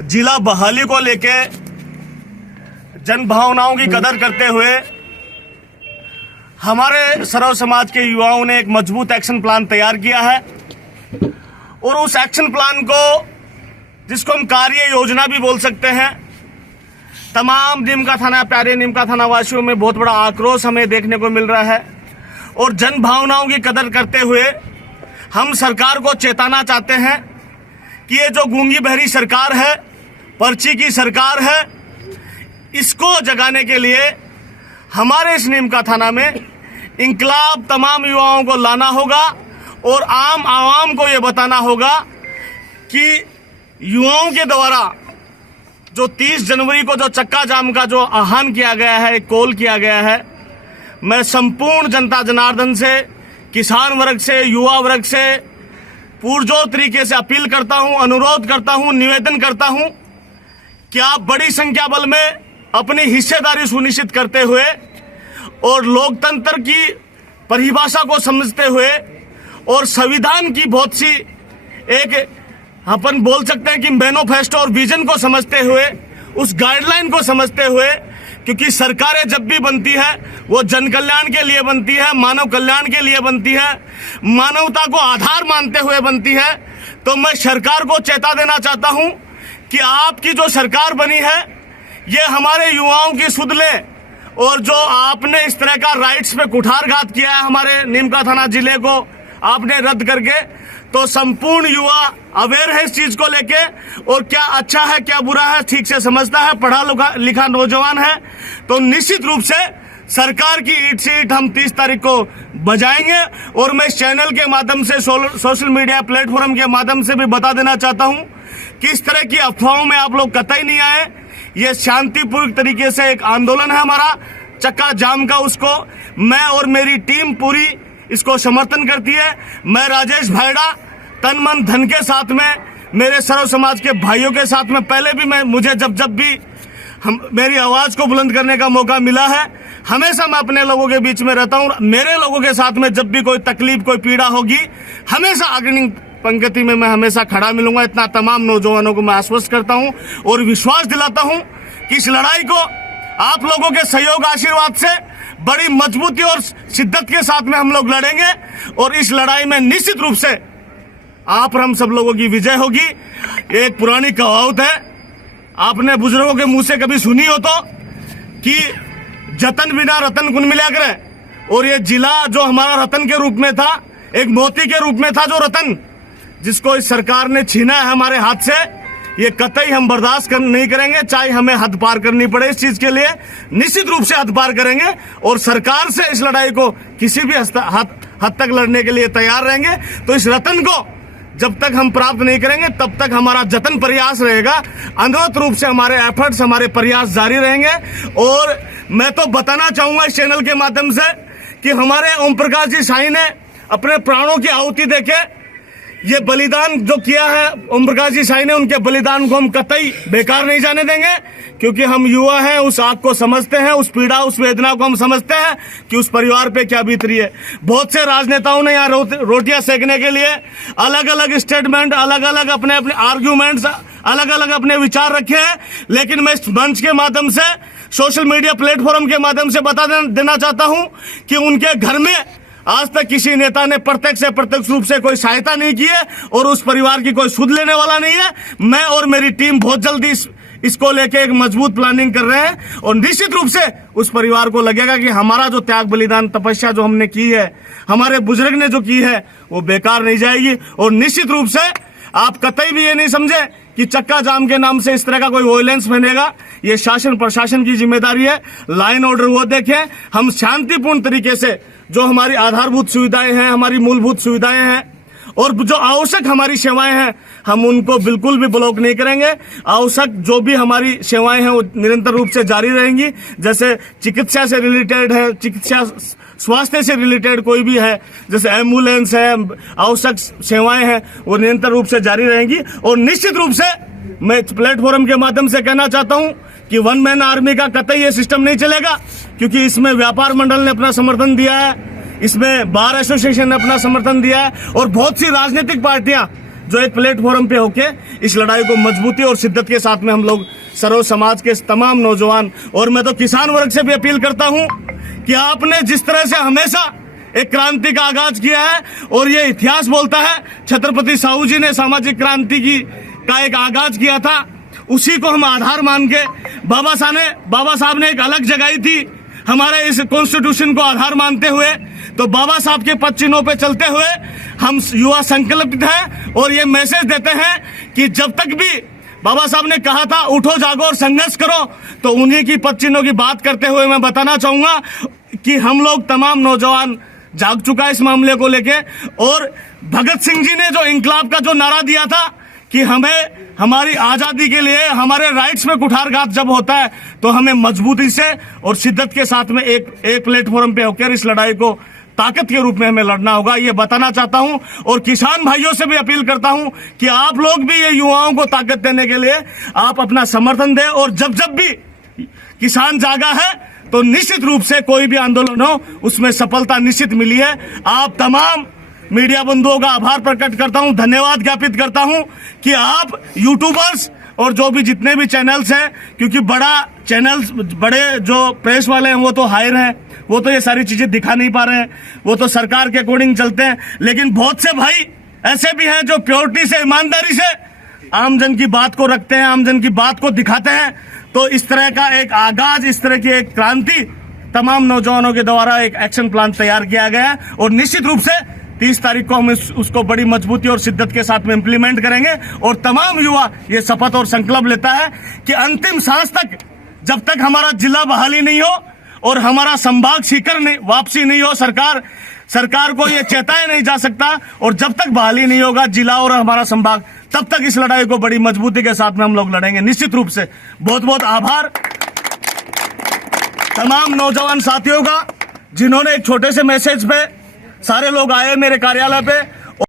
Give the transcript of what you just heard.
जिला बहाली को लेके जन भावनाओं की कदर करते हुए हमारे सर्व समाज के युवाओं ने एक मजबूत एक्शन प्लान तैयार किया है और उस एक्शन प्लान को, जिसको हम कार्य योजना भी बोल सकते हैं, तमाम नीमका थाना, प्यारे नीमका थाना वासियों में बहुत बड़ा आक्रोश हमें देखने को मिल रहा है। और जन भावनाओं की कदर करते हुए हम सरकार को चेताना चाहते हैं कि ये जो गूंगी बहरी सरकार है, पर्ची की सरकार है, इसको जगाने के लिए हमारे इस नीमका थाना में इंकलाब तमाम युवाओं को लाना होगा और आम आवाम को ये बताना होगा कि युवाओं के द्वारा जो 30 जनवरी को जो चक्का जाम का जो आह्वान किया गया है, कॉल किया गया है, मैं संपूर्ण जनता जनार्दन से, किसान वर्ग से, युवा वर्ग से पुरजोर तरीके से अपील करता हूं, अनुरोध करता हूं, निवेदन करता हूं कि आप बड़ी संख्या बल में अपनी हिस्सेदारी सुनिश्चित करते हुए और लोकतंत्र की परिभाषा को समझते हुए और संविधान की बहुत सी एक अपन बोल सकते हैं कि मैनिफेस्टो और विजन को समझते हुए, उस गाइडलाइन को समझते हुए, क्योंकि सरकारें जब भी बनती है वो जन कल्याण के लिए बनती है, मानव कल्याण के लिए बनती है, मानवता को आधार मानते हुए बनती है। तो मैं सरकार को चेता देना चाहता हूं कि आपकी जो सरकार बनी है ये हमारे युवाओं की सुध ले, और जो आपने इस तरह का राइट्स पे कुठारघात किया है हमारे नीमका थाना जिले को आपने रद्द करके, तो संपूर्ण युवा अवेयर है इस चीज को लेके और क्या अच्छा है क्या बुरा है ठीक से समझता है, पढ़ा लिखा नौजवान है। तो निश्चित रूप से सरकार की ईट से ईट हम 30 तारीख को बजाएंगे। और मैं इस चैनल के माध्यम से, सोशल मीडिया प्लेटफॉर्म के माध्यम से भी बता देना चाहता हूं कि इस तरह की अफवाहों में आप लोग कतई नहीं आए। ये शांतिपूर्ण तरीके से एक आंदोलन है हमारा चक्का जाम का, उसको मैं और मेरी टीम पूरी इसको समर्थन करती है। मैं राजेश भायड़ा तन मन धन के साथ में, मेरे सर्व समाज के भाइयों के साथ में, पहले भी मुझे जब भी मेरी आवाज को बुलंद करने का मौका मिला है, हमेशा मैं अपने लोगों के बीच में रहता हूं। मेरे लोगों के साथ में जब भी कोई तकलीफ, कोई पीड़ा होगी, हमेशा अग्रणी पंक्ति में मैं हमेशा खड़ा मिलूंगा। इतना तमाम नौजवानों को मैं आश्वस्त करता हूं और विश्वास दिलाता हूं कि इस लड़ाई को आप लोगों के सहयोग, आशीर्वाद से बड़ी मजबूती और शिद्दत के साथ में हम लोग लड़ेंगे और इस लड़ाई में निश्चित रूप से आप और हम सब लोगों की विजय होगी। एक पुरानी कहावत है, आपने बुजुर्गों के मुंह से कभी सुनी हो तो, कि जतन बिना रतन कुन मिला करे। और ये जिला जो हमारा रतन के रूप में था, एक मोती के रूप में था, जो रतन जिसको इस सरकार ने छीना है हमारे हाथ से, ये कतई हम बर्दाश्त नहीं करेंगे। चाहे हमें हद पार करनी पड़े इस चीज के लिए, निश्चित रूप से हद पार करेंगे और सरकार से इस लड़ाई को किसी भी हद तक लड़ने के लिए तैयार रहेंगे। तो इस रतन को जब तक हम प्राप्त नहीं करेंगे तब तक हमारा जतन प्रयास रहेगा। अनवरत रूप से हमारे एफर्ट्स, हमारे प्रयास जारी रहेंगे। और मैं तो बताना चाहूंगा इस चैनल के माध्यम से कि हमारे ओम प्रकाश जी साईं ने अपने प्राणों की आहुति देके ये बलिदान जो किया है, ओम प्रकाश जी साईं ने, उनके बलिदान को हम कतई बेकार नहीं जाने देंगे, क्योंकि हम युवा हैं, उस आग को समझते हैं, उस पीड़ा, उस वेदना को हम समझते हैं कि उस परिवार पे क्या बीत रही है। बहुत से राजनेताओं ने यहाँ रोटियां सेकने के लिए अलग अलग स्टेटमेंट, अलग अलग अपने आर्ग्यूमेंट्स, अलग अलग अपने विचार रखे हैं, लेकिन मैं इस मंच के माध्यम से, सोशल मीडिया प्लेटफॉर्म के माध्यम से बता देना चाहता हूं कि उनके घर में आज तक किसी नेता ने प्रत्यक्ष से प्रत्यक्ष रूप से कोई सहायता नहीं की है और उस परिवार की कोई सुध लेने वाला नहीं है। मैं और मेरी टीम बहुत जल्दी इसको लेके एक मजबूत प्लानिंग कर रहे हैं और निश्चित रूप से उस परिवार को लगेगा कि हमारा जो त्याग, बलिदान, तपस्या जो हमने की है, हमारे बुजुर्ग ने जो की है, वो बेकार नहीं जाएगी। और निश्चित रूप से आप कतई भी ये नहीं समझे कि चक्का जाम के नाम से इस तरह का कोई वॉयलेंस बनेगा। ये शासन प्रशासन की जिम्मेदारी है। लाइन ऑर्डर वो देखें, हम शांतिपूर्ण तरीके से जो हमारी आधारभूत सुविधाएं हैं, हमारी मूलभूत सुविधाएं हैं और जो आवश्यक हमारी सेवाएं हैं, हम उनको बिल्कुल भी ब्लॉक नहीं करेंगे। आवश्यक जो भी हमारी सेवाएं हैं वो निरंतर रूप से जारी रहेंगी। जैसे चिकित्सा से रिलेटेड है, चिकित्सा स्वास्थ्य से रिलेटेड कोई भी है, जैसे एम्बुलेंस है, आवश्यक सेवाएं हैं, वो निरंतर रूप से जारी रहेंगी। और निश्चित रूप से मैं प्लेटफॉर्म के माध्यम से कहना चाहता हूं कि वन मैन आर्मी का कतई ये सिस्टम नहीं चलेगा, क्योंकि इसमें व्यापार मंडल ने अपना समर्थन दिया है, इसमें बार एसोसिएशन ने अपना समर्थन दिया है और बहुत सी राजनीतिक पार्टियां जो एक प्लेटफॉर्म पे होके इस लड़ाई को मजबूती और शिद्दत के साथ में हम लोग सर्व समाज के तमाम नौजवान, और मैं तो किसान वर्ग से भी अपील करता हूं कि आपने जिस तरह से हमेशा एक क्रांति का आगाज किया है, और ये इतिहास बोलता है छत्रपति साहू जी ने सामाजिक क्रांति का एक आगाज किया था, उसी को हम आधार मान के बाबा साहब ने एक अलग जगाई थी हमारे इस कॉन्स्टिट्यूशन को आधार मानते हुए। तो बाबा साहब के पद चिन्हों पे चलते हुए हम युवा संकल्पित हैं और ये मैसेज देते हैं कि जब तक भी बाबा साहब ने कहा था उठो जागो और संघर्ष करो, तो उन्हीं की पद चिन्हों की बात करते हुए मैं बताना चाहूंगा कि हम लोग तमाम नौजवान जाग चुका है इस मामले को लेके। और भगत सिंह जी ने जो इंकलाब का जो नारा दिया था कि हमें हमारी आजादी के लिए हमारे राइट्स में कुठारघात जब होता है तो हमें मजबूती से और शिद्दत के साथ में एक प्लेटफॉर्म पे होकर इस लड़ाई को ताकत के रूप में हमें लड़ना होगा, ये बताना चाहता हूं। और किसान भाइयों से भी अपील करता हूं कि आप लोग भी ये युवाओं को ताकत देने के लिए आप अपना समर्थन दें, और जब जब भी किसान जागा है तो निश्चित रूप से कोई भी आंदोलन हो उसमें सफलता निश्चित मिली है। आप तमाम मीडिया बंधुओं का आभार प्रकट करता हूं, धन्यवाद ज्ञापित करता हूं कि आप यूट्यूबर्स और जो भी जितने भी चैनल्स हैं, क्योंकि बड़े जो प्रेस वाले हैं वो तो हायर हैं, वो तो ये सारी चीजें दिखा नहीं पा रहे हैं, वो तो सरकार के अकॉर्डिंग चलते हैं, लेकिन बहुत से भाई ऐसे भी हैं जो प्योरिटी से, ईमानदारी से आमजन की बात को रखते हैं, आमजन की बात को दिखाते हैं। तो इस तरह का एक आगाज, इस तरह की एक क्रांति तमाम नौजवानों के द्वारा एक एक्शन प्लान तैयार किया गया है, और निश्चित रूप से 30 तारीख को हम उसको बड़ी मजबूती और शिद्दत के साथ में इम्प्लीमेंट करेंगे। और तमाम युवा ये शपथ और संकल्प लेता है कि अंतिम सांस तक, जब तक हमारा जिला बहाली नहीं हो और हमारा संभाग सीकर नहीं वापसी नहीं हो, सरकार को ये चेताया नहीं जा सकता, और जब तक बहाली नहीं होगा जिला और हमारा संभाग, तब तक इस लड़ाई को बड़ी मजबूती के साथ में हम लोग लड़ेंगे निश्चित रूप से। बहुत बहुत आभार तमाम नौजवान साथियों का, जिन्होंने एक छोटे से मैसेज पे सारे लोग आए मेरे कार्यालय पे